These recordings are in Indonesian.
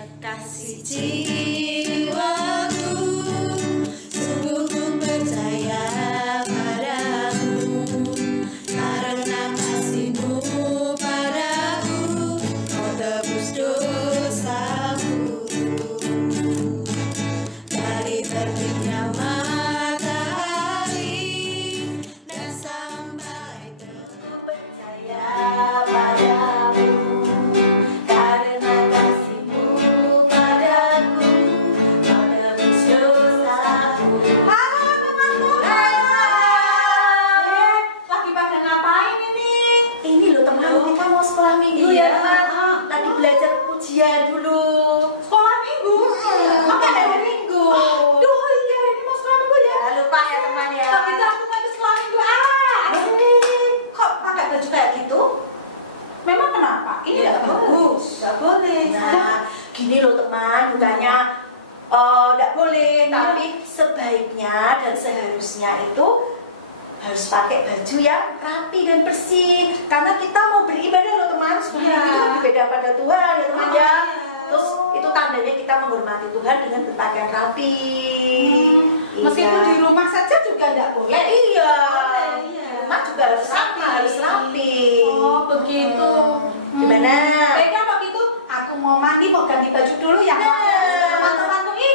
Kekasih jiwaku, sungguh ku percaya padamu, karena kasih-Mu padaku, Kau tebus dosaku. Dari terbitnya matahari dan sampai percaya padamu, karena kasih-Mu padaku, Kau tebus dosaku. Halo temanku. Lagi pada ngapain ini? Ini loh teman, kita mau sekolah minggu Iya. ya teman. Lagi belajar ujian dulu. Sekolah minggu? Maka hari minggu. Duh iya, hari ini mau sekolah minggu ya. Jangan lupa ya teman ya. Kok kita aku mau ke sekolah minggu? Kok pakai baju kayak gitu? Memang kenapa? Ini Ya, nggak bagus. Nggak boleh. Nah, gini loh teman, bukannya nggak boleh, tapi sebaiknya dan seharusnya itu harus pakai baju yang rapi dan bersih, karena kita mau beribadah loh teman. Sebenarnya Iya. itu lebih beda pada Tuhan ya teman Oh, ya. iya. Terus itu tandanya kita menghormati Tuhan dengan berpakaian rapi. Meskipun Iya. di rumah saja juga nggak boleh. Iya. Boleh, iya. Rumah juga harus rapi, harus rapi. Oh begitu. Gimana? Baiklah kalau gitu, aku mau mandi, mau ganti baju dulu ya. Teman-temanku ini.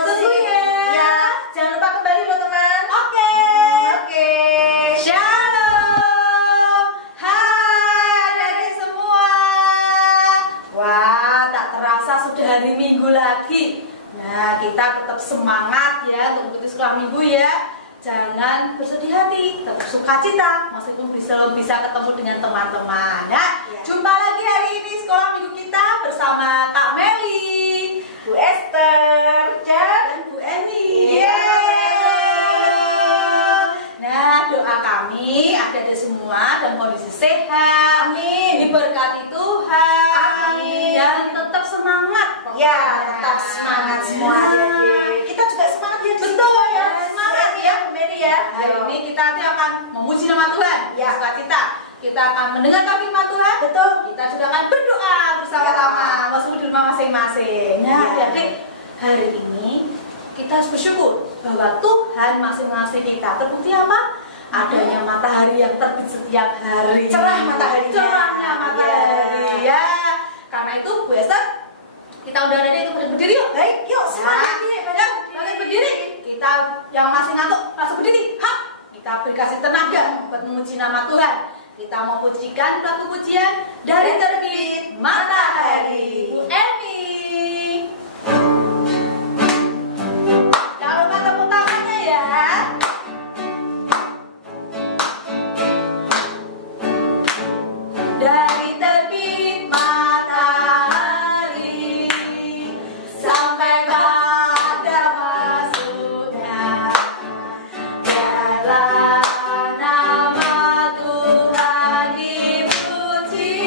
Tunggu ya. Ya, jangan lupa kembali loh teman. Oke. Oke. Shalom. Hai adik semua. Wah, tak terasa sudah hari Minggu lagi. Nah, kita tetap semangat ya untuk mengikuti sekolah Minggu ya. Jangan bersedih hati, tetap sukacita meskipun belum bisa ketemu dengan teman-teman. Nah, Ya. jumpa lagi hari ini sekolah Minggu kita bersama Kak Meli, Bu Esther dan Bu Eni. Nah, doa kami adik-adik semua dan kondisi sehat, Amin. diberkati Tuhan, Amin. dan tetap semangat. Ya, pokoknya. tetap semangat semua adik-adik. Kita juga semangat ya. Betul ya. ya, Semangat ya, Bu Mary ya. Hari ini kita nanti akan memuji nama Tuhan, Ya. sukacita. Kita akan mendengarkan firman Tuhan. Betul. Kita juga akan berdoa bersama-sama, Ya. meskipun di rumah masing-masing. Nah, Ya. adik-adik, hari ini kita harus bersyukur bahwa Tuhan masih mengasihi kita. Terbukti apa? Adanya matahari yang terbit setiap hari. Cerah mataharinya. Cerahnya matahari. Ya. Karena itu, Bu Esther, kita udah ada untuk berdiri yuk. Baik, yuk semangat ya. Balik berdiri. Kita yang masih ngantuk langsung berdiri. Hap. Kita beri kasih tenaga buat memuji nama Tuhan. Kita mau pujikan pelaku pujian dari terbit matahari. Bu Emi. Jangan lupa tepuk tangannya ya. Dari terbit matahari sampai pada masuknya, biarlah nama Tuhan dipuji.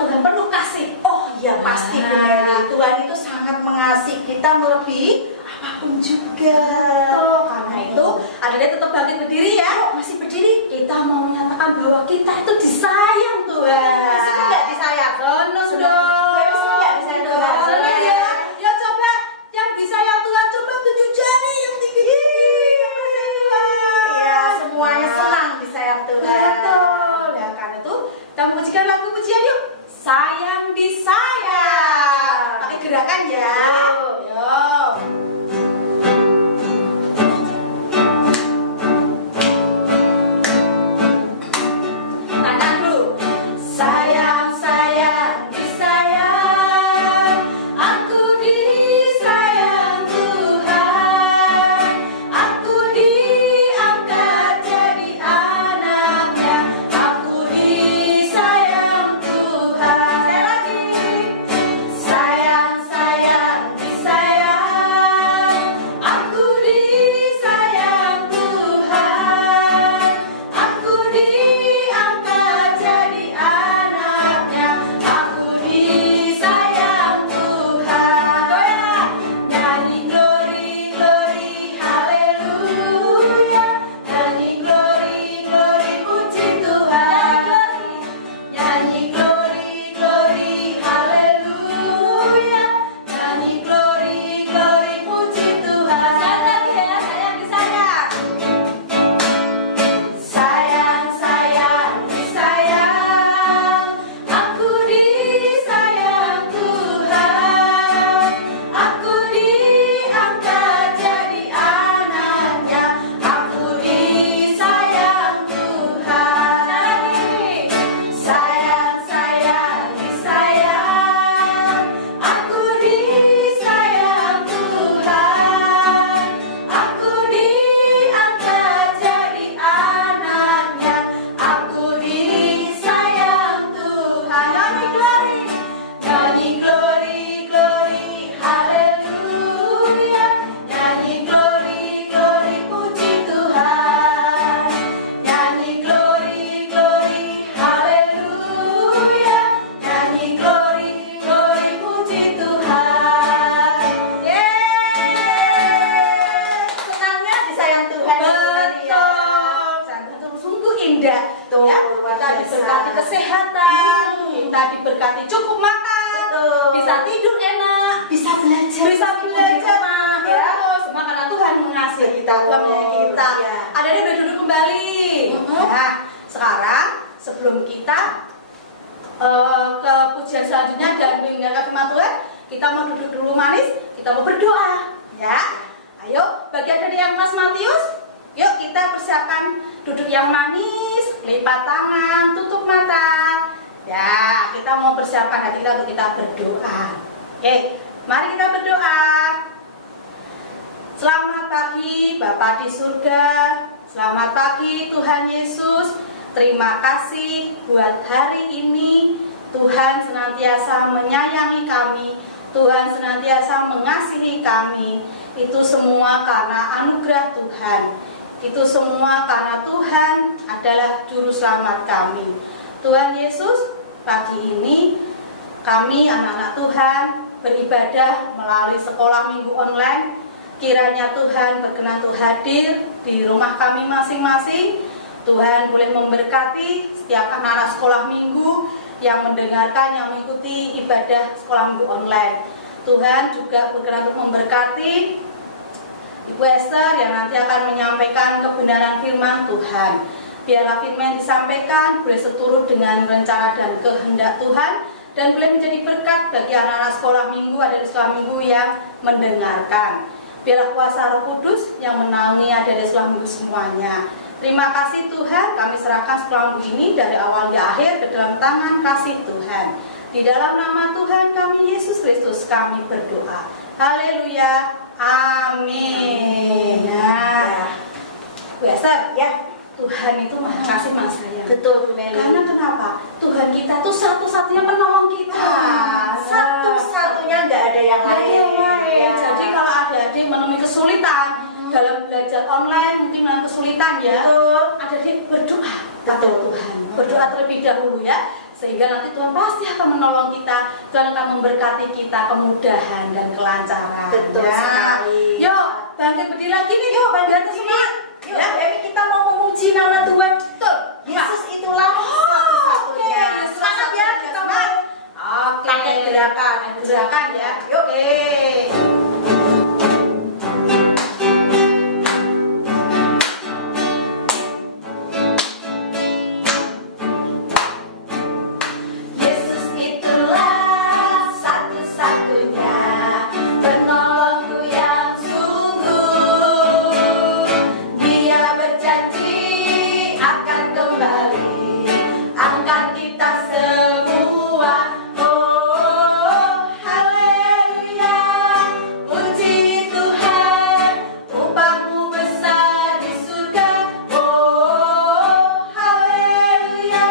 Tuhan penuh kasih. Oh iya pasti Bu Mary, Tuhan itu sangat mengasihi kita melebihi apapun juga. Karena itu adanya tetap bangkit berdiri ya. Masih berdiri. Kita mau menyatakan bahwa kita itu disayang Tuhan. Senang nggak disayang? Senang dong. Senang nggak disayang Tuhan? Senang ya. Ya coba yang disayang Tuhan coba tunjuk jari yang tinggi-tinggi. Iya, semuanya senang disayang Tuhan. Betul. Ya kan itu kita memujikan lagu pujian yuk. Sayang disayang. Pakai gerakan ya. Yuk. Diberkati kesehatan, kita diberkati cukup makan, bisa tidur enak, bisa belajar ya. Semua karena Tuhan mengasihi kita, Tuhan menyayangi kita. Ya. Ada yang udah duduk kembali. Nah, sekarang sebelum kita ke pujian selanjutnya dan mendengarkan firman Tuhan, kita mau duduk dulu manis, kita mau berdoa, ya. Ayo, bagian dari yang Mas Matius. Yuk kita persiapkan duduk yang manis, lipat tangan, tutup mata. Ya, kita mau persiapkan hati kita untuk kita berdoa. Oke, mari kita berdoa. Selamat pagi Bapa di surga. Selamat pagi Tuhan Yesus. Terima kasih buat hari ini. Tuhan senantiasa menyayangi kami. Tuhan senantiasa mengasihi kami. Itu semua karena anugerah Tuhan. Itu semua karena Tuhan adalah juru selamat kami. Tuhan Yesus, pagi ini kami anak-anak Tuhan beribadah melalui sekolah minggu online. Kiranya Tuhan berkenan untuk hadir di rumah kami masing-masing. Tuhan boleh memberkati setiap anak-anak sekolah minggu yang mendengarkan, yang mengikuti ibadah sekolah minggu online. Tuhan juga berkenan untuk memberkati Ibu Esther yang nanti akan menyampaikan kebenaran firman Tuhan. Biarlah firman yang disampaikan boleh seturut dengan rencana dan kehendak Tuhan, dan boleh menjadi berkat bagi anak-anak sekolah minggu, adik sekolah minggu yang mendengarkan. Biarlah kuasa Roh Kudus yang menaungi adik sekolah minggu semuanya. Terima kasih Tuhan, kami serahkan sekolah minggu ini dari awal hingga akhir ke dalam tangan kasih Tuhan. Di dalam nama Tuhan kami Yesus Kristus kami berdoa. Haleluya. Amin. Nah, Bu Esther, ya, Tuhan itu maha kasih, maha sayang. betul Bu Meli. Karena kenapa? Tuhan kita tuh satu-satunya penolong kita. Satu-satunya nggak ada yang lain. Ya. Jadi kalau ada adik menemui kesulitan dalam belajar online, mungkin menemui kesulitan ya. Betul. Ada adik berdoa Betul. kepada Tuhan. Berdoa terlebih dahulu ya. sehingga nanti Tuhan pasti akan menolong kita, Tuhan akan memberkati kita kemudahan dan kelancaran. Betul ya. sekali. Yuk, bangkit berdiri lagi nih. Yuk, bangkit biar berdiri. semangat. Yuk, Emi, kita mau memuji nama Tuhan. Betul. Yesus itulah Oke, satu-satunya. semangat ya, kita semangat. Oke. Pakai gerakan. Gerakan ya. Yuk. Oke. Yesus itulah satu-satunya penolongku yang sungguh. Dia berjanji akan kembali angkat kita semua. Oh, haleluya. Puji Tuhan, upahmu besar di surga. Oh, haleluya.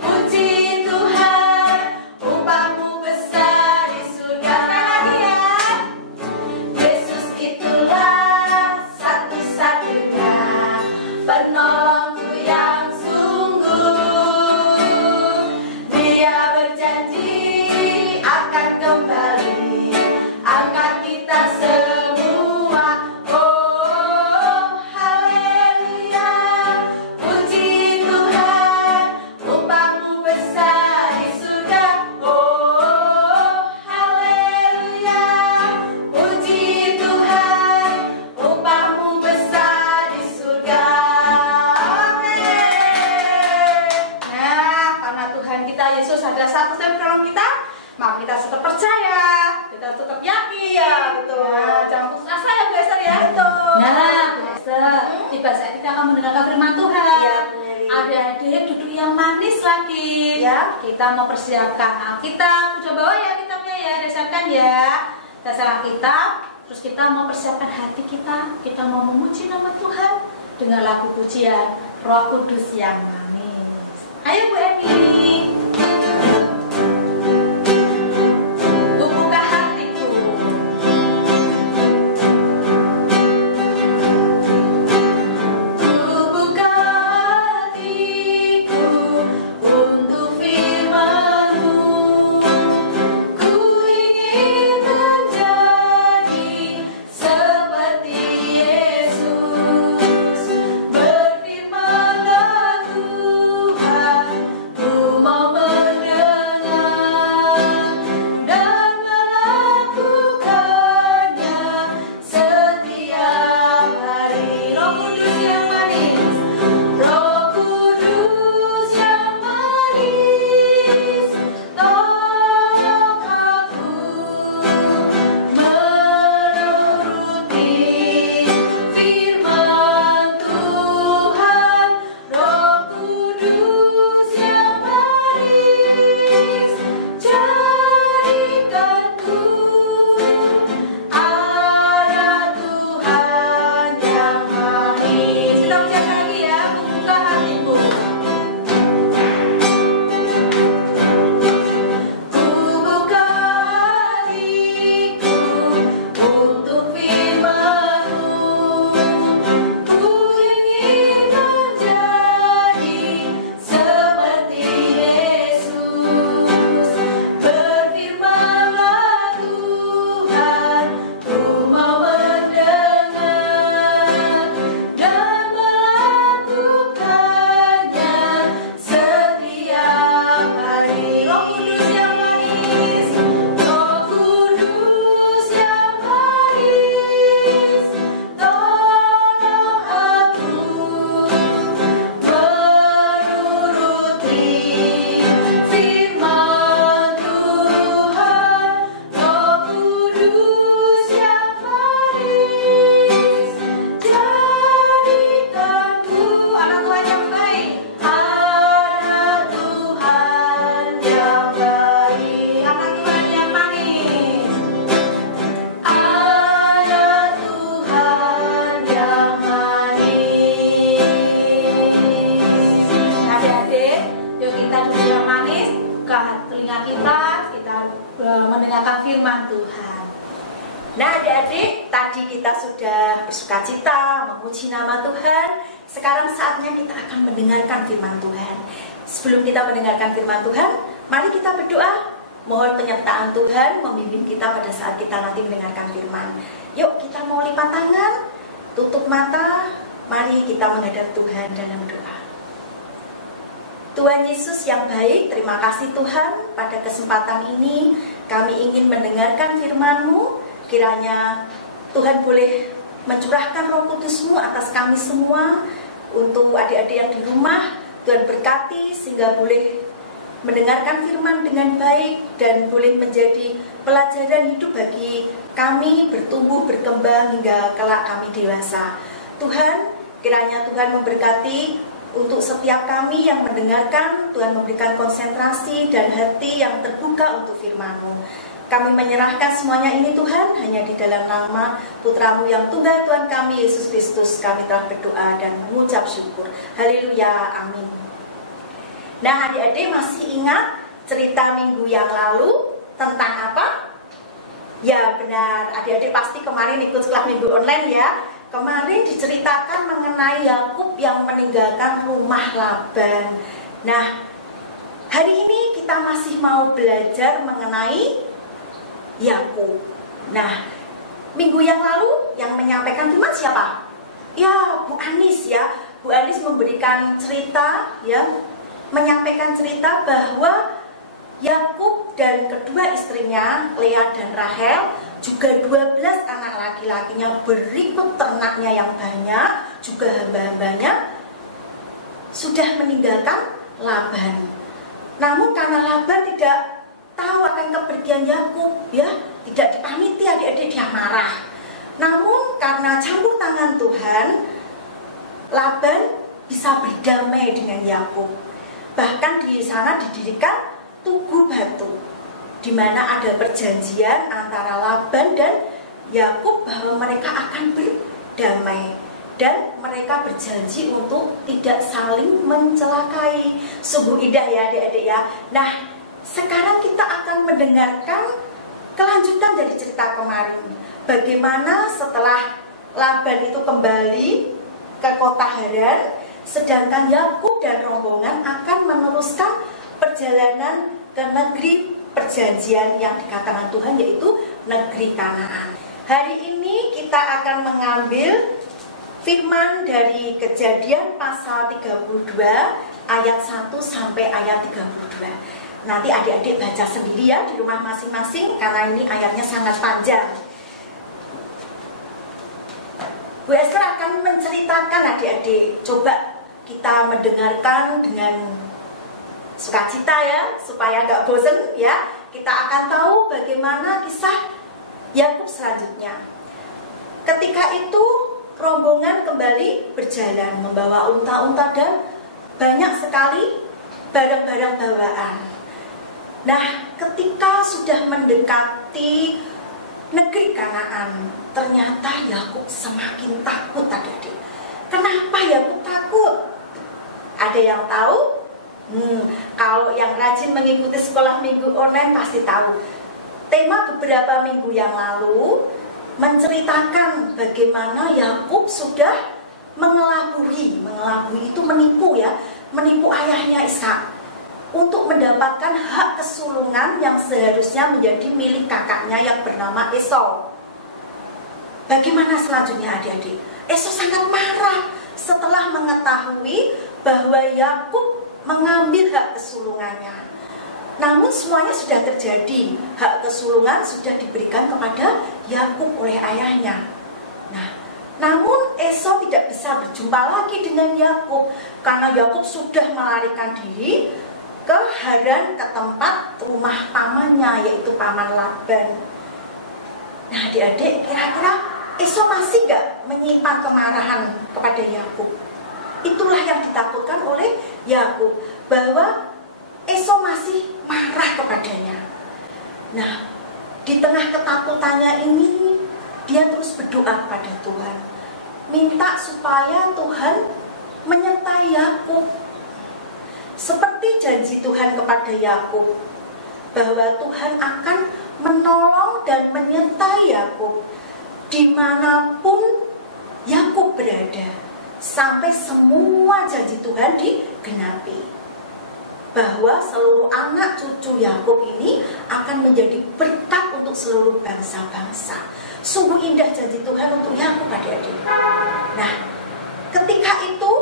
Puji Tuhan, upahmu besar di surga. Sekali lagi ya. Yesus itulah satu-satunya penolongku yang sungguh. Dia berjanji akan kembali angkat kita semua. Oh, haleluya. Puji Tuhan, upahmu besar di surga. Oh, haleluya. Puji Tuhan, upahmu besar di surga. Nah, karena Tuhan kita Yesus ada satu yang menolong kita, maka kita tetap percaya, kita tetap yakin. Iya, betul. Nah, jangan putus asa ya Bu Esther ya. Betul. Nah, Bu Esther, tiba saat kita akan mendengarkan firman Tuhan. Iya, benar. Adik-adik duduk yang manis lagi. Ya. Kita mau persiapkan Alkitab. Sudah bawa ya kitabnya ya, disiapkan ya. Kita salah kitab, terus kita mau persiapkan hati kita. Kita mau memuji nama Tuhan dengan lagu pujian Roh Kudus yang manis. Ayo Bu Emi. Buka hatiku. Ku buka hatiku untuk firman-Mu. Ku ingin menjadi seperti Yesus. Berfirman-Lah Tuhan, ku mau mendengar dan melakukannya setiap hari. Roh Kudus yang manis, Roh Kudus yang manis, tolong aku menuruti firman Tuhan. Roh Kudus yang manis, jadikanku anak Tuhan yang manis. Kita ucapkan lagi ya, buka hatiku. Ku buka hatiku untuk firman-Mu. Ku ingin menjadi seperti Yesus. Berfirman-Lah Tuhan, ku mau mendengar dan melakukannya setiap hari. Roh Kudus yang manis, Roh Kudus yang manis, tolong aku menuruti firman Tuhan. Roh Kudus yang manis, jadikanku Anak Tuhan yang baik. anak Tuhan yang baik. Anak Tuhan yang manis. Anak Tuhan yang manis. Nah, adik-adik, yuk kita duduk yang manis, buka telinga kita mendengarkan firman Tuhan. Nah, adik-adik, tadi kita sudah bersukacita memuji nama Tuhan. Sekarang saatnya kita akan mendengarkan firman Tuhan. Sebelum kita mendengarkan firman Tuhan, mari kita berdoa. Mohon penyertaan Tuhan membimbing kita pada saat kita nanti mendengarkan firman. Yuk kita mau lipat tangan, tutup mata, mari kita menghadap Tuhan dalam doa. Tuhan Yesus yang baik, terima kasih Tuhan, pada kesempatan ini kami ingin mendengarkan firman-Mu. Kiranya Tuhan boleh mencurahkan Roh Kudus-Mu atas kami semua. Untuk adik-adik yang di rumah, Tuhan berkati sehingga boleh mendengarkan firman dengan baik dan boleh menjadi pelajaran hidup bagi kami bertumbuh, berkembang hingga kelak kami dewasa. Tuhan, kiranya Tuhan memberkati untuk setiap kami yang mendengarkan. Tuhan memberikan konsentrasi dan hati yang terbuka untuk firman-Mu. Kami menyerahkan semuanya ini Tuhan, hanya di dalam nama Putra-Mu yang tunggal, Tuhan kami Yesus Kristus, kami telah berdoa dan mengucap syukur. Haleluya, amin. Nah, adik-adik masih ingat cerita minggu yang lalu tentang apa? Ya benar, adik-adik pasti kemarin ikut sekolah minggu online ya. Kemarin diceritakan mengenai Yakub yang meninggalkan rumah Laban. Nah, hari ini kita masih mau belajar mengenai Yakub. Nah, minggu yang lalu yang menyampaikan firman siapa? Ya, Bu Anis ya. Bu Anis memberikan cerita ya, menyampaikan cerita bahwa Yakub dan kedua istrinya Lea dan Rahel, juga 12 anak laki-lakinya berikut ternaknya yang banyak, juga hamba-hambanya sudah meninggalkan Laban. Namun karena Laban tidak tahu akan kepergian Yakub ya, tidak dipamiti adik-adik, dia marah. Namun karena campur tangan Tuhan, Laban bisa berdamai dengan Yakub. Bahkan di sana didirikan tugu batu, di mana ada perjanjian antara Laban dan Yakub bahwa mereka akan berdamai dan mereka berjanji untuk tidak saling mencelakai. Sungguh indah ya adik-adik ya. Nah, sekarang kita akan mendengarkan kelanjutan dari cerita kemarin. Bagaimana setelah Laban itu kembali ke kota Haran, sedangkan Yakub dan rombongan akan meneruskan perjalanan ke negeri perjanjian yang dikatakan Tuhan, yaitu negeri Kanaan. Hari ini kita akan mengambil firman dari Kejadian pasal 32 ayat 1 sampai ayat 32. Nanti adik-adik baca sendiri ya di rumah masing-masing, karena ini ayatnya sangat panjang. Bu Esther akan menceritakan adik-adik. Coba kita mendengarkan dengan sukacita ya, supaya gak bosen ya. Kita akan tahu bagaimana kisah Yakub selanjutnya. Ketika itu rombongan kembali berjalan membawa unta-unta dan banyak sekali barang-barang bawaan. Nah, ketika sudah mendekati negeri Kanaan, ternyata Yakub semakin takut adik-adik. Kenapa Yakub takut? Ada yang tahu? Kalau yang rajin mengikuti sekolah minggu online pasti tahu. Tema beberapa minggu yang lalu menceritakan bagaimana Yakub sudah mengelabui itu menipu ya, menipu ayahnya Ishak untuk mendapatkan hak kesulungan yang seharusnya menjadi milik kakaknya yang bernama Esau. Bagaimana selanjutnya adik-adik? Esau sangat marah setelah mengetahui bahwa Yakub mengambil hak kesulungannya. Namun semuanya sudah terjadi. Hak kesulungan sudah diberikan kepada Yakub oleh ayahnya. Nah, namun Esau tidak bisa berjumpa lagi dengan Yakub karena Yakub sudah melarikan diri ke Haran, ke tempat rumah pamannya, yaitu paman Laban. Nah adik-adik, kira-kira Esau masih gak menyimpan kemarahan kepada Yakub? Itulah yang ditakutkan oleh Yakub, bahwa Esau masih marah kepadanya. Nah, di tengah ketakutannya ini, dia terus berdoa kepada Tuhan, minta supaya Tuhan menyertai Yakub, seperti janji Tuhan kepada Yakub, bahwa Tuhan akan menolong dan menyertai Yakub dimanapun Yakub berada, sampai semua janji Tuhan digenapi. bahwa seluruh anak cucu Yakub ini akan menjadi berkat untuk seluruh bangsa-bangsa. Sungguh indah janji Tuhan untuk Yakub, adik-adik. Nah, ketika itu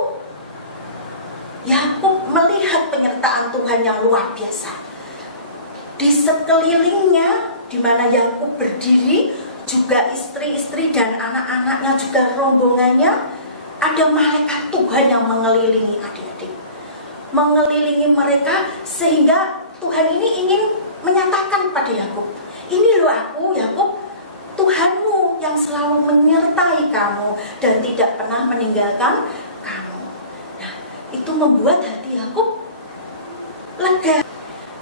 Yakub melihat penyertaan Tuhan yang luar biasa. Di sekelilingnya, di mana Yakub berdiri, juga istri-istri dan anak-anaknya, juga rombongannya, ada malaikat Tuhan yang mengelilingi adik-adik. Mengelilingi mereka sehingga Tuhan ini ingin menyatakan pada Yakub, ini loh aku Yakub, Tuhanmu yang selalu menyertai kamu dan tidak pernah meninggalkan kamu. Nah, itu membuat hati Yakub lega.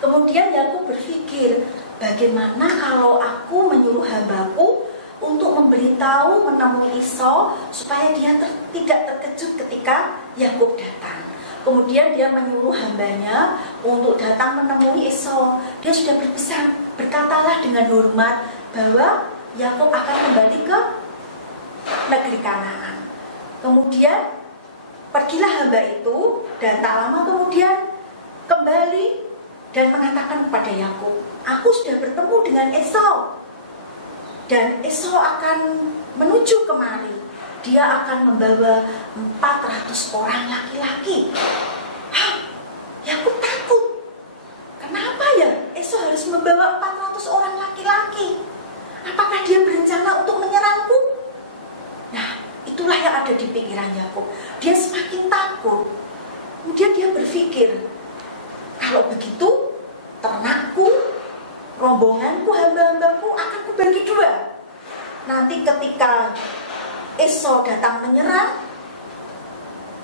Kemudian Yakub berpikir, bagaimana kalau aku menyuruh hambaku untuk memberitahu menemui Esau supaya dia tidak terkejut ketika Yakub datang. Kemudian dia menyuruh hambanya untuk datang menemui Esau. Dia sudah berpesan, berkatalah dengan hormat bahwa Yakub akan kembali ke negeri Kanaan. Kemudian pergilah hamba itu dan tak lama kemudian kembali dan mengatakan kepada Yakub, aku sudah bertemu dengan Esau dan Esau akan menuju kemari. Dia akan membawa 400 orang laki-laki. Hah? Yakub takut. Kenapa ya Esau harus membawa 400 orang laki-laki? Apakah dia berencana untuk menyerangku? Nah, itulah yang ada di pikiran Yakub. Dia semakin takut. Kemudian dia berpikir, kalau begitu ternakku, rombonganku, hamba-hambaku akan kubagi dua. Nanti ketika Esau datang menyerang,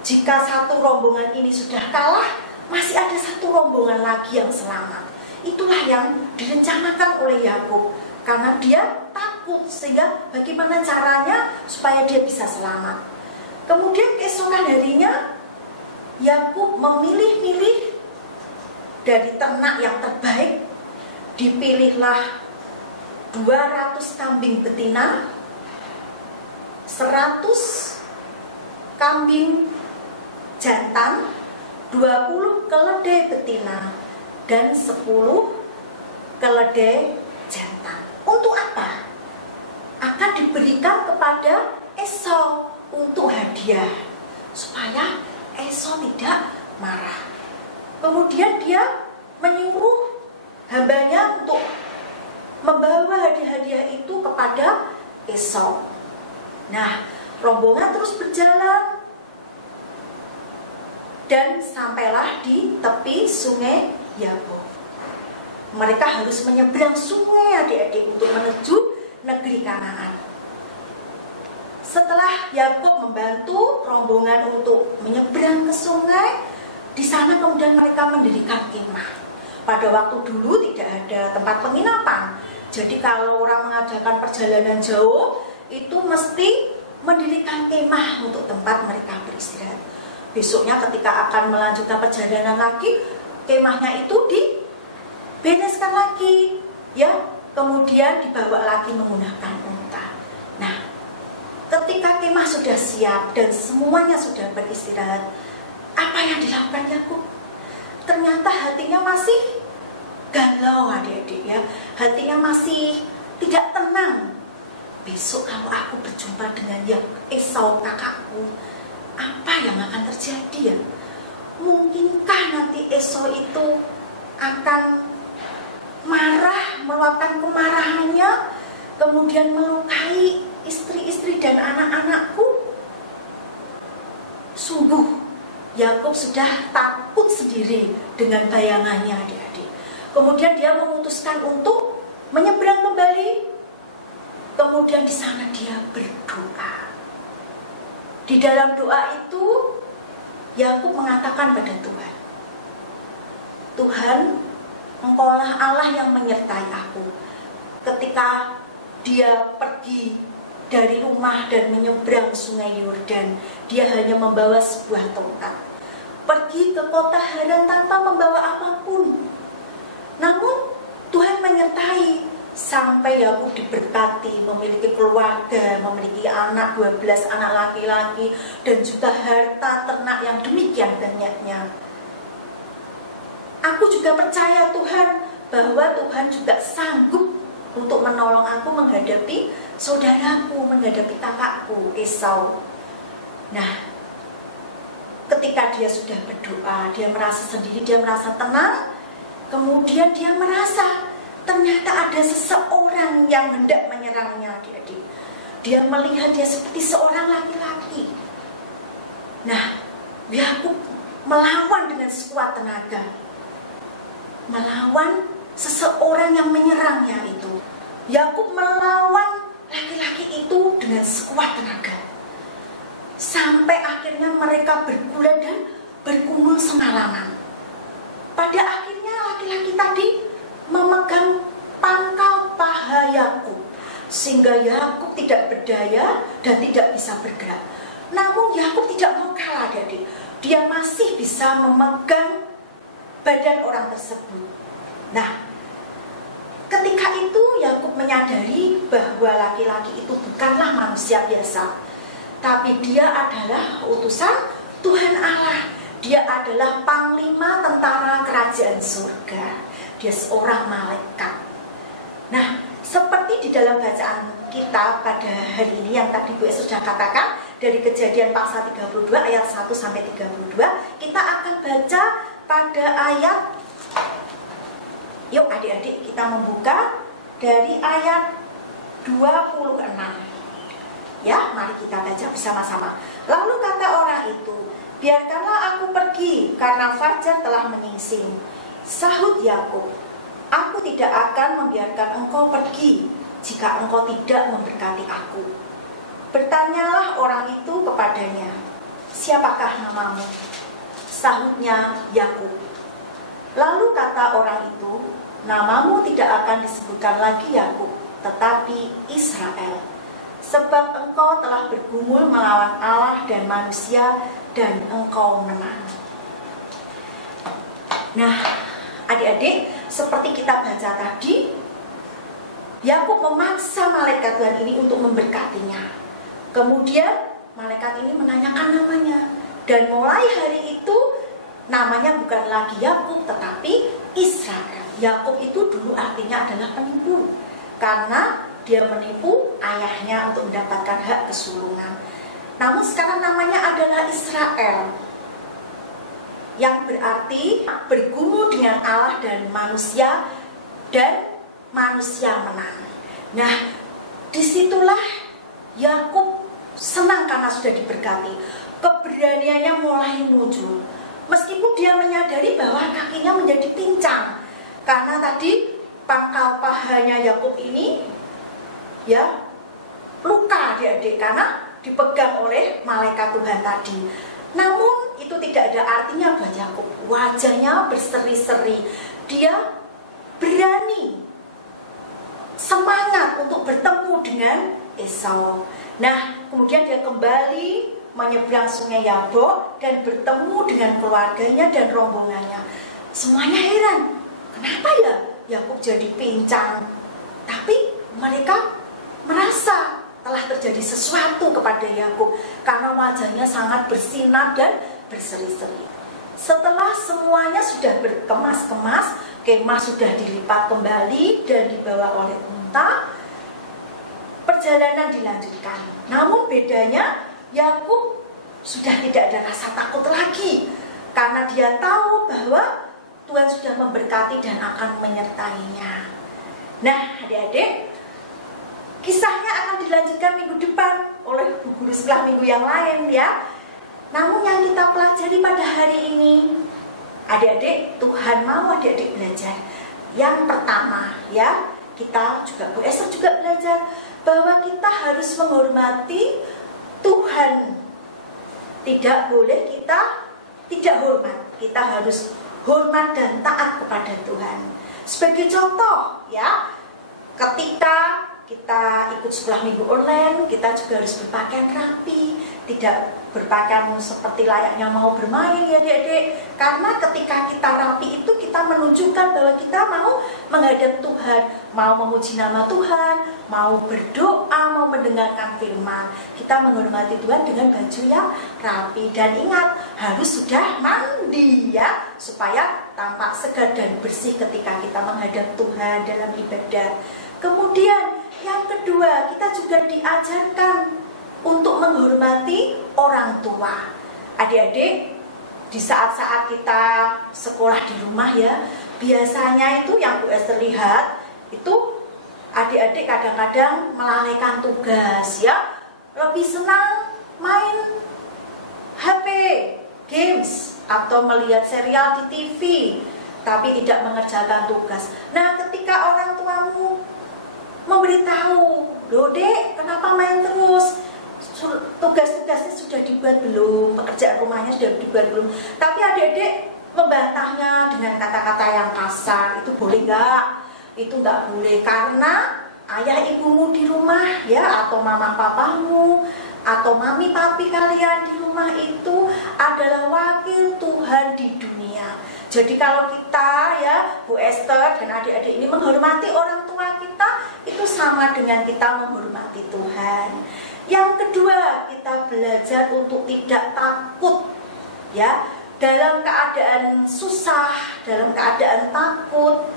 jika satu rombongan ini sudah kalah, masih ada satu rombongan lagi yang selamat. Itulah yang direncanakan oleh Yakub, karena dia takut, sehingga bagaimana caranya supaya dia bisa selamat. Kemudian keesokan harinya Yakub memilih-milih dari ternak yang terbaik. Dipilihlah 200 kambing betina, 100 kambing jantan, 20 keledai betina, dan 10 keledai jantan. Untuk apa? Akan diberikan kepada Esau untuk hadiah, supaya Esau tidak marah. Kemudian dia menyuruh hambanya untuk membawa hadiah-hadiah itu kepada Esau. Nah, rombongan terus berjalan dan sampailah di tepi sungai Yabok. Mereka harus menyeberang sungai, adik-adik, untuk menuju negeri Kanaan. Setelah Yakub membantu rombongan untuk menyeberang ke sungai, di sana kemudian mereka mendirikan kemah. Pada waktu dulu tidak ada tempat penginapan. Jadi kalau orang mengadakan perjalanan jauh, itu mesti mendirikan kemah untuk tempat mereka beristirahat. Besoknya ketika akan melanjutkan perjalanan lagi, kemahnya itu dibereskan lagi, ya, kemudian dibawa lagi menggunakan unta. Nah, ketika kemah sudah siap dan semuanya sudah beristirahat, apa yang dilakukan Yakub? Ternyata hatinya masih galau, adik-adik, ya. Hatinya masih tidak tenang. Besok kalau aku berjumpa dengan Esau kakakku, apa yang akan terjadi ya? Mungkinkah nanti Esau itu akan marah, meluapkan kemarahannya, kemudian melukai istri-istri dan anak-anakku? Sungguh Yakub sudah takut sendiri dengan bayangannya, adik-adik. Kemudian dia memutuskan untuk menyeberang kembali. Kemudian di sana dia berdoa. Di dalam doa itu Yakub mengatakan pada Tuhan, Tuhan, Engkaulah Allah yang menyertai aku. Ketika dia pergi dari rumah dan menyeberang sungai Yordan, dia hanya membawa sebuah tongkat. Pergi ke kota Haran tanpa membawa apapun. Namun Tuhan menyertai sampai Yakub diberkati, memiliki keluarga, memiliki anak, 12 anak laki-laki, dan juga harta ternak yang demikian banyaknya. aku juga percaya Tuhan bahwa Tuhan juga sanggup untuk menolong aku menghadapi saudaraku, menghadapi kakakku Esau. Nah, ketika dia sudah berdoa, dia merasa sendiri, dia merasa tenang. Kemudian dia merasa ternyata ada seseorang yang hendak menyerangnya, adik-adik. Dia melihat dia seperti seorang laki-laki. Nah, Yakub melawan dengan sekuat tenaga, melawan seseorang yang menyerangnya itu. Yakub melawan laki-laki itu dengan sekuat tenaga, sampai akhirnya mereka bergulat dan bergumul semalaman. Pada akhirnya laki-laki tadi memegang pangkal paha Yakub, sehingga Yakub tidak berdaya dan tidak bisa bergerak. Namun Yakub tidak mau kalah, adik. Dia masih bisa memegang badan orang tersebut. Nah, ketika itu Yakub menyadari bahwa laki-laki itu bukanlah manusia biasa, tapi dia adalah utusan Tuhan Allah. Dia adalah panglima tentara kerajaan surga. Dia seorang malaikat. Nah, seperti di dalam bacaan kita pada hari ini yang tadi Bu Es sudah katakan, dari Kejadian pasal 32 ayat 1 sampai 32, kita akan baca pada ayat, yuk adik-adik kita membuka dari ayat 26. Ya, mari kita baca bersama-sama. Lalu kata orang itu, biarkanlah aku pergi karena fajar telah menyingsing. Sahut Yakub, aku tidak akan membiarkan engkau pergi jika engkau tidak memberkati aku. Bertanyalah orang itu kepadanya, siapakah namamu? Sahutnya Yakub. Lalu kata orang itu, namamu tidak akan disebutkan lagi Yakub, tetapi Israel. Sebab engkau telah bergumul melawan Allah dan manusia, dan engkau menang. Nah, adik-adik, seperti kita baca tadi, Yakub memaksa malaikat Tuhan ini untuk memberkatinya. Kemudian malaikat ini menanyakan namanya, dan mulai hari itu namanya bukan lagi Yakub tetapi Israel. Yakub itu dulu artinya adalah penipu, karena dia menipu ayahnya untuk mendapatkan hak kesulungan. Namun sekarang namanya adalah Israel, yang berarti bergumul dengan Allah dan manusia menang. Nah, disitulah Yakub senang karena sudah diberkati. Keberaniannya mulai muncul, meskipun dia menyadari bahwa kakinya menjadi pincang, karena tadi pangkal pahanya Yakub ini ya luka, adik-adik, karena dipegang oleh malaikat Tuhan tadi. Namun itu tidak ada artinya buat Yakub. Wajahnya berseri-seri. Dia berani, semangat untuk bertemu dengan Esau. Nah, kemudian dia kembali menyeberang sungai Yabok dan bertemu dengan keluarganya dan rombongannya. Semuanya heran, kenapa ya Yakub jadi pincang? Tapi mereka merasa telah terjadi sesuatu kepada Yakub karena wajahnya sangat bersinar dan berseri-seri. Setelah semuanya sudah berkemas-kemas, kemah sudah dilipat kembali dan dibawa oleh unta, perjalanan dilanjutkan. Namun bedanya, Yakub sudah tidak ada rasa takut lagi, karena dia tahu bahwa Tuhan sudah memberkati dan akan menyertainya. Nah, adik-adik, kisahnya akan dilanjutkan minggu depan oleh Bu Guru setelah minggu yang lain ya. Namun yang kita pelajari pada hari ini, adik-adik, Tuhan mau adik-adik belajar. Yang pertama ya, kita juga, Bu Esther juga belajar bahwa kita harus menghormati Tuhan. Tidak boleh kita tidak hormat. Kita harus hormat dan taat kepada Tuhan. Sebagai contoh ya, ketika kita ikut sekolah minggu online, kita juga harus berpakaian rapi, tidak berpakaian seperti layaknya mau bermain ya adik-adik. Karena ketika kita rapi itu kita menunjukkan bahwa kita mau menghadap Tuhan, mau memuji nama Tuhan, mau berdoa, mau mendengarkan firman. Kita menghormati Tuhan dengan baju yang rapi. Dan ingat, harus sudah mandi ya, supaya tampak segar dan bersih ketika kita menghadap Tuhan dalam ibadah. Kemudian yang kedua, kita juga diajarkan untuk menghormati orang tua. Adik-adik, di saat-saat kita sekolah di rumah ya, biasanya itu yang Bu Esther lihat itu adik-adik kadang-kadang melalaikan tugas ya, lebih senang main HP, games, atau melihat serial di TV, tapi tidak mengerjakan tugas. Nah, ketika orang tuamu memberitahu, "Loh Dek, kenapa main terus? Tugas-tugasnya sudah dibuat belum? Pekerjaan rumahnya sudah dibuat belum?" Tapi adik-adik membantahnya dengan kata-kata yang kasar. Itu boleh nggak? Itu nggak boleh, karena ayah ibumu di rumah ya, atau mama papamu, atau mami papi kalian di rumah itu adalah wakil Tuhan di dunia. Jadi kalau kita ya, Bu Esther dan adik-adik ini menghormati orang tua kita, itu sama dengan kita menghormati Tuhan. Yang kedua, kita belajar untuk tidak takut ya, dalam keadaan susah, dalam keadaan takut.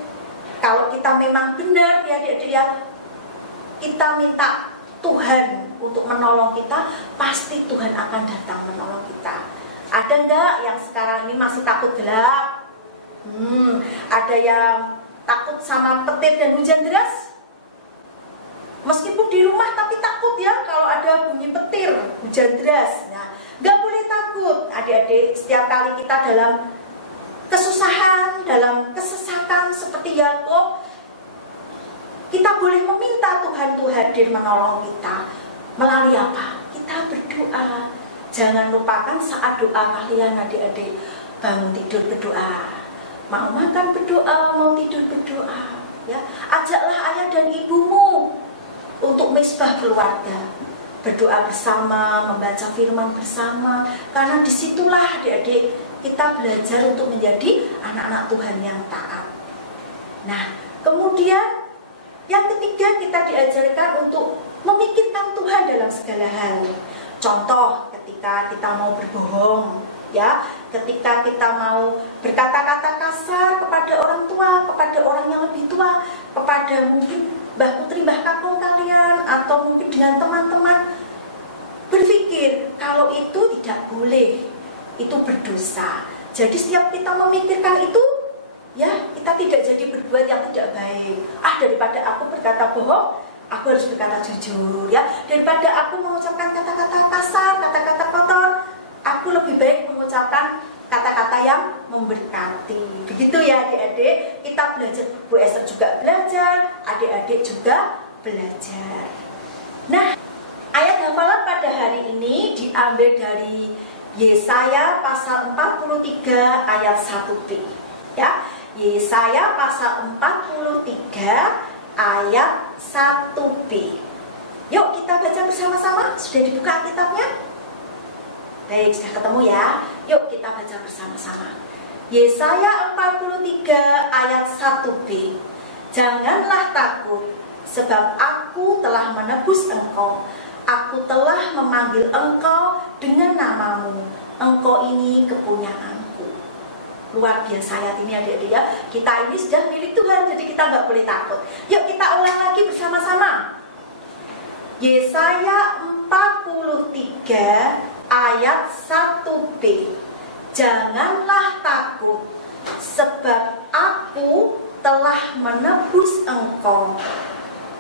Kalau kita memang benar ya adik-adik ya, kita minta Tuhan untuk menolong kita, pasti Tuhan akan datang menolong kita. Ada enggak yang sekarang ini masih takut gelap? Ada yang takut sama petir dan hujan deras? Meskipun di rumah tapi takut ya kalau ada bunyi petir, hujan deras. Nah, enggak boleh takut adik-adik. Setiap kali kita dalam kesusahan, dalam kesesatan seperti Yakub, kita boleh meminta Tuhan itu hadir menolong kita. Melalui apa? Kita berdoa. Jangan lupakan saat doa kalian adik-adik. Bangun tidur berdoa, mau makan berdoa, mau tidur berdoa ya. Ajaklah ayah dan ibumu untuk misbah keluarga, berdoa bersama, membaca firman bersama. Karena disitulah adik-adik kita belajar untuk menjadi anak-anak Tuhan yang taat. Nah, kemudian yang ketiga, kita diajarkan untuk memikirkan Tuhan dalam segala hal. Contoh, ketika kita mau berbohong, ya, ketika kita mau berkata-kata kasar kepada orang tua, kepada orang yang lebih tua, kepada mungkin Mbah Putri, Mbah Kakung kalian, atau mungkin dengan teman-teman, berpikir kalau itu tidak boleh, itu berdosa. Jadi setiap kita memikirkan itu, ya, kita tidak jadi berbuat yang tidak baik. Daripada aku berkata bohong, aku harus berkata jujur ya. Daripada aku mengucapkan kata-kata kasar, kata-kata kotor, aku lebih baik mengucapkan kata-kata yang memberkati. Begitu ya adik-adik, kita belajar. Bu Esther juga belajar, adik-adik juga belajar. Nah, ayat hafalan pada hari ini diambil dari Yesaya pasal 43 ayat 1b ya. Yesaya pasal 43 ayat 1b. Yuk kita baca bersama-sama. Sudah dibuka kitabnya? Baik, sudah ketemu ya. Yuk kita baca bersama-sama. Yesaya 43 ayat 1b. Janganlah takut, sebab aku telah menebus engkau. Aku telah memanggil engkau dengan namamu. Engkau ini kepunyaanku. Luar biasa ayat ini adik-adik ya. Kita ini sudah milik Tuhan, jadi kita nggak boleh takut. Yuk kita ulang lagi bersama-sama. Yesaya 43 ayat 1b. Janganlah takut, sebab aku telah menebus engkau.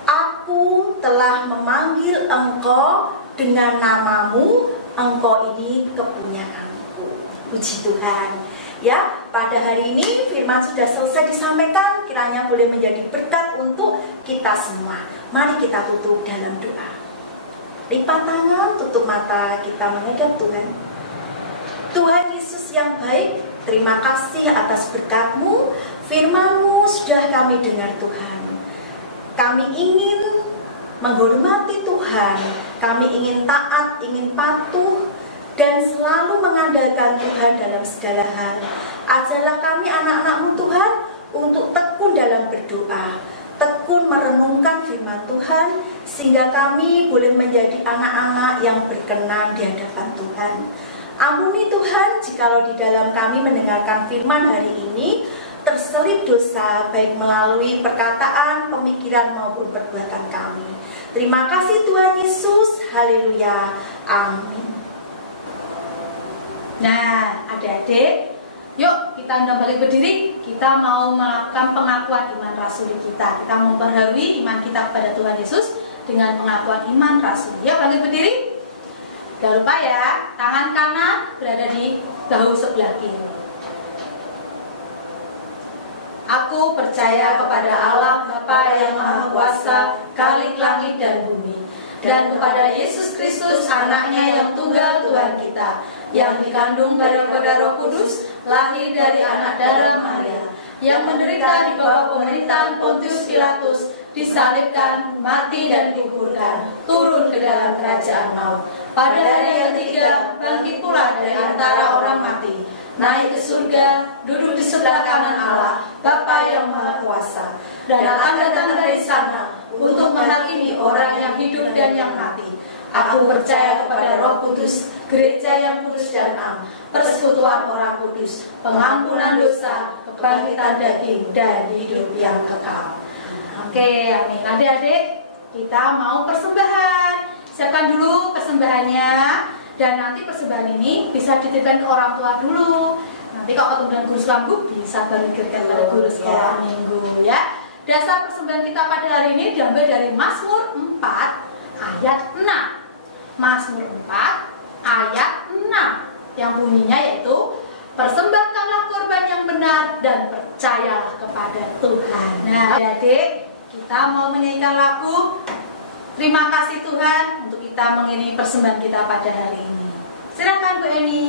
Aku telah memanggil engkau dengan namamu. Engkau ini kepunyaanku. Puji Tuhan. Ya, pada hari ini firman sudah selesai disampaikan. Kiranya boleh menjadi berkat untuk kita semua. Mari kita tutup dalam doa. Lipat tangan, tutup mata, kita menghadap Tuhan. Tuhan Yesus yang baik, terima kasih atas berkat-Mu. Firman-Mu sudah kami dengar Tuhan. Kami ingin menghormati Tuhan. Kami ingin taat, ingin patuh, dan selalu mengandalkan Tuhan dalam segala hal. Ajarlah kami anak-anak-Mu Tuhan untuk tekun dalam berdoa, tekun merenungkan firman Tuhan, sehingga kami boleh menjadi anak-anak yang berkenan di hadapan Tuhan. Ampuni Tuhan jikalau di dalam kami mendengarkan firman hari ini terselip dosa baik melalui perkataan, pemikiran maupun perbuatan kami. Terima kasih Tuhan Yesus. Haleluya. Amin. Nah, adik-adik, yuk kita undang balik berdiri. Kita mau melakukan pengakuan iman rasuli kita. Kita memperbarui iman kita kepada Tuhan Yesus dengan pengakuan iman rasuli. Yuk balik berdiri. Jangan lupa ya, tangan kanan berada di bahu sebelah kiri. Aku percaya kepada Allah Bapa yang Maha Kuasa, Khalik langit dan bumi, dan kepada Yesus Kristus anaknya yang tunggal Tuhan kita, yang dikandung daripada Roh Kudus, lahir dari anak darah Maria, yang menderita di bawah pemerintahan Pontius Pilatus, disalibkan, mati dan dikuburkan, turun ke dalam kerajaan maut. Pada hari yang ketiga bangkit pula dari antara orang mati, naik ke surga, duduk di sebelah kanan Allah, Bapa yang Maha Kuasa, dan akan datang dari sana untuk menghakimi orang yang hidup dan yang mati. Aku percaya kepada Roh Kudus, gereja yang kudus dan am, persekutuan orang kudus, pengampunan dosa, kebangkitan daging, dan hidup yang kekal. Oke, amin. Adik-adik, kita mau persembahan. Siapkan dulu persembahannya. Dan nanti persembahan ini bisa dititipkan ke orang tua dulu. Nanti kalau ketemu dengan guru selambu bisa berikan pada guru sekolah minggu ya. Dasar persembahan kita pada hari ini diambil dari Mazmur 4 ayat 6. Mazmur 4 ayat 6 yang bunyinya yaitu persembahkanlah korban yang benar dan percayalah kepada Tuhan. Nah, adik-adik, kita mau menyanyikan lagu Terima kasih Tuhan untuk kita mengiringi persembahan kita pada hari ini. Silakan Bu Eni.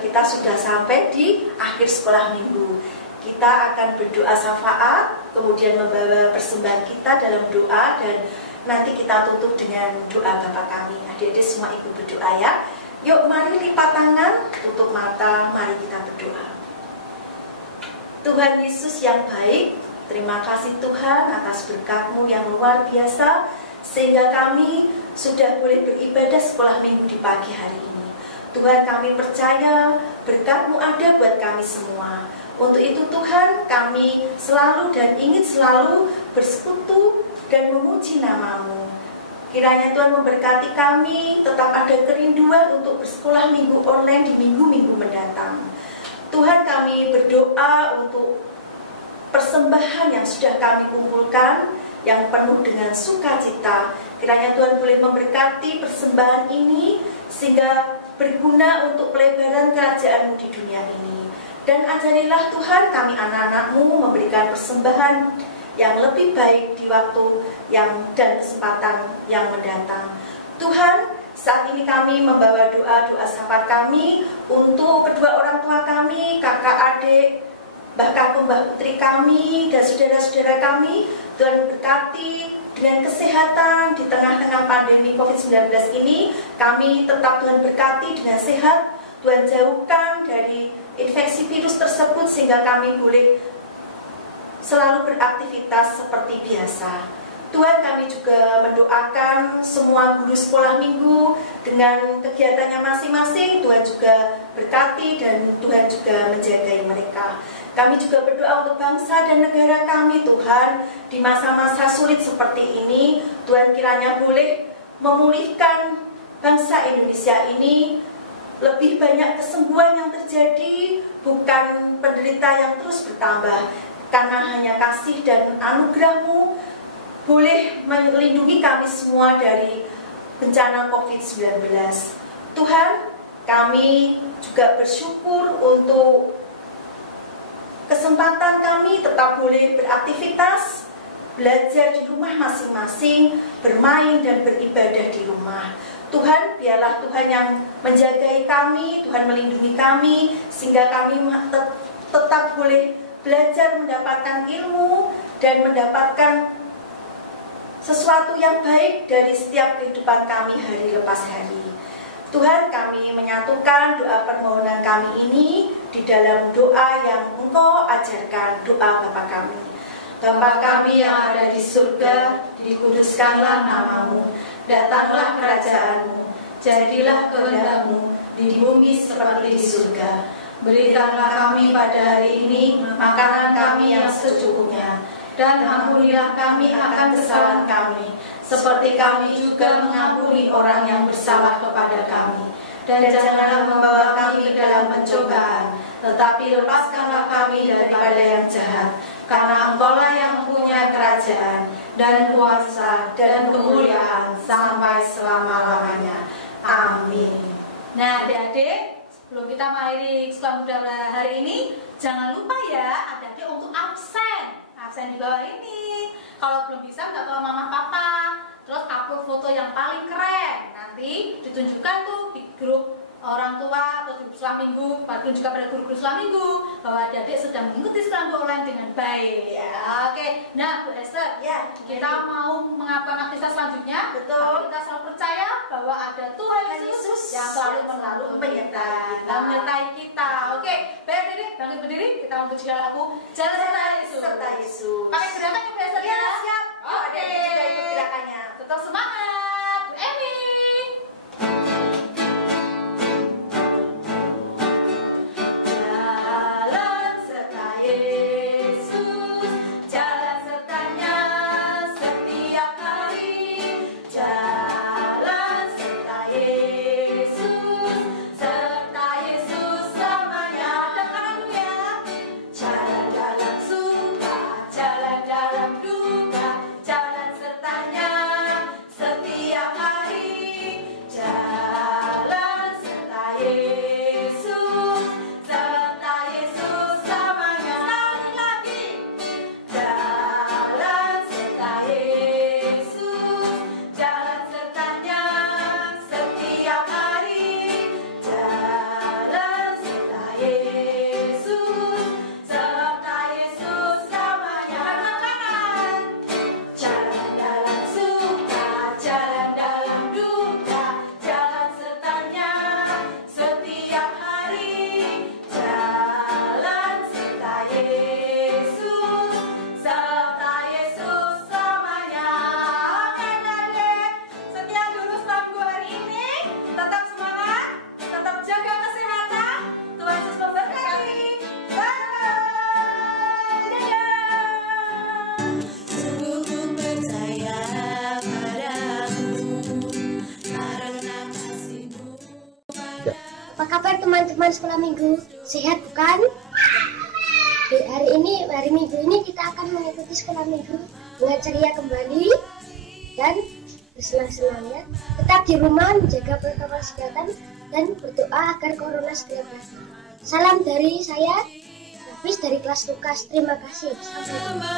Kita sudah sampai di akhir sekolah minggu. Kita akan berdoa syafaat, kemudian membawa persembahan kita dalam doa, dan nanti kita tutup dengan doa Bapa kami. Adik-adik semua ikut berdoa ya. Yuk mari lipat tangan, tutup mata, mari kita berdoa. Tuhan Yesus yang baik, terima kasih Tuhan atas berkat-Mu yang luar biasa, sehingga kami sudah boleh beribadah sekolah minggu di pagi hari ini. Tuhan, kami percaya berkat-Mu ada buat kami semua. Untuk itu Tuhan, kami selalu dan ingin selalu bersekutu dan memuji nama-Mu. Kiranya Tuhan memberkati kami, tetap ada kerinduan untuk bersekolah minggu online di minggu-minggu mendatang. Tuhan, kami berdoa untuk persembahan yang sudah kami kumpulkan, yang penuh dengan sukacita. Kiranya Tuhan boleh memberkati persembahan ini, sehingga berguna untuk pelebaran kerajaan-Mu di dunia ini. Dan ajarilah Tuhan kami anak-anak-Mu memberikan persembahan yang lebih baik di waktu dan kesempatan yang mendatang. Tuhan, saat ini kami membawa doa-doa syafaat kami untuk kedua orang tua kami, kakak adik, Mbah Kakung, Mbah Putri kami, dan saudara-saudara kami. Tuhan berkati dengan kesehatan di tengah-tengah pandemi COVID-19 ini. Kami tetap Tuhan berkati dengan sehat. Tuhan jauhkan dari infeksi virus tersebut sehingga kami boleh selalu beraktivitas seperti biasa. Tuhan, kami juga mendoakan semua guru sekolah minggu dengan kegiatannya masing-masing. Tuhan juga berkati dan Tuhan juga menjagai mereka. Kami juga berdoa untuk bangsa dan negara kami, Tuhan, di masa-masa sulit seperti ini. Tuhan kiranya boleh memulihkan bangsa Indonesia ini. Lebih banyak kesembuhan yang terjadi, bukan penderita yang terus bertambah. Karena hanya kasih dan anugerah-Mu boleh melindungi kami semua dari bencana COVID-19. Tuhan, kami juga bersyukur untuk kesempatan kami tetap boleh beraktivitas, belajar di rumah masing-masing, bermain dan beribadah di rumah. Tuhan, biarlah Tuhan yang menjagai kami, Tuhan melindungi kami, sehingga kami tetap boleh belajar mendapatkan ilmu dan mendapatkan sesuatu yang baik dari setiap kehidupan kami hari lepas hari. Tuhan, kami menyatukan doa permohonan kami ini di dalam doa yang Engkau ajarkan, doa Bapa kami. Bapa kami yang ada di surga, dikuduskanlah nama-Mu, datanglah kerajaan-Mu, jadilah kehendak-Mu di bumi seperti di surga. Berikanlah kami pada hari ini makanan kami yang secukupnya, dan ampunilah kami akan kesalahan kami, seperti kami juga mengampuni orang yang bersalah kepada kami. Dan janganlah membawa kami ke dalam pencobaan, tetapi lepaskanlah kami daripada yang jahat. Karena Engkau-lah yang mempunyai kerajaan, dan kuasa, dan kemuliaan, sampai selama-lamanya. Amin. Nah, adik-adik, sebelum kita mengakhiri sekolah muda hari ini, jangan lupa ya adik-adik untuk absen di bawah ini. Kalau belum bisa nggak tolong mama papa, terus upload foto yang paling keren, nanti ditunjukkan tuh di grup orang tua atau di grup sekolah minggu, bahkan juga pada guru-guru sekolah minggu bahwa adik-adik sedang mengikuti sekolah minggu online dengan baik ya. Oke, nah Bu Esther Ya, kita mau mengapa aktivitas selanjutnya. Betul. Tapi kita selalu percaya bahwa ada Tuhan Yesus yang selalu menyertai kita. Oke, baik adik, bangkit berdiri, kita memuji lagu Jalan Serta Yesus. Serta Yesus. Pakai gerakan yang biasa Ya, siap. Oke. Adik-adik juga ikut gerakannya. Tetap semangat, Bu Emi. Jalan serta Yesus, jalan sertanya setiap hari. Jalan serta Yesus selamanya. Dengarkan dulu ya. Jalan dalam suka, jalan dalam duka, jalan sertanya setiap hari. Jalan serta Yesus selamanya. Sekali lagi. Jalan serta Yesus, jalan sertanya setiap hari. Jalan serta Yesus selamanya. Kanan-kanan. Jalan dalam suka, jalan dalam duka, jalan sertanya setiap hari. Jalan serta Yesus selamanya. Oke adik, sekian dulu sekolah minggu hari ini. Tetap semangat, tetap jaga kesehatan. Tuhan Yesus memberkati. Bye. Dadah. Sungguh ku percaya padamu karena kasih-Mu. Apa kabar teman-teman sekolah minggu? Sehat bukan? Di hari minggu ini kita akan mengikuti sekolah minggu dengan ceria kembali dan bersenang-senang ya. Tetap di rumah, menjaga protokol kesehatan dan berdoa agar corona segera berakhir. Salam dari saya, Hafiz dari kelas Lukas. Terima kasih. Sampai jumpa.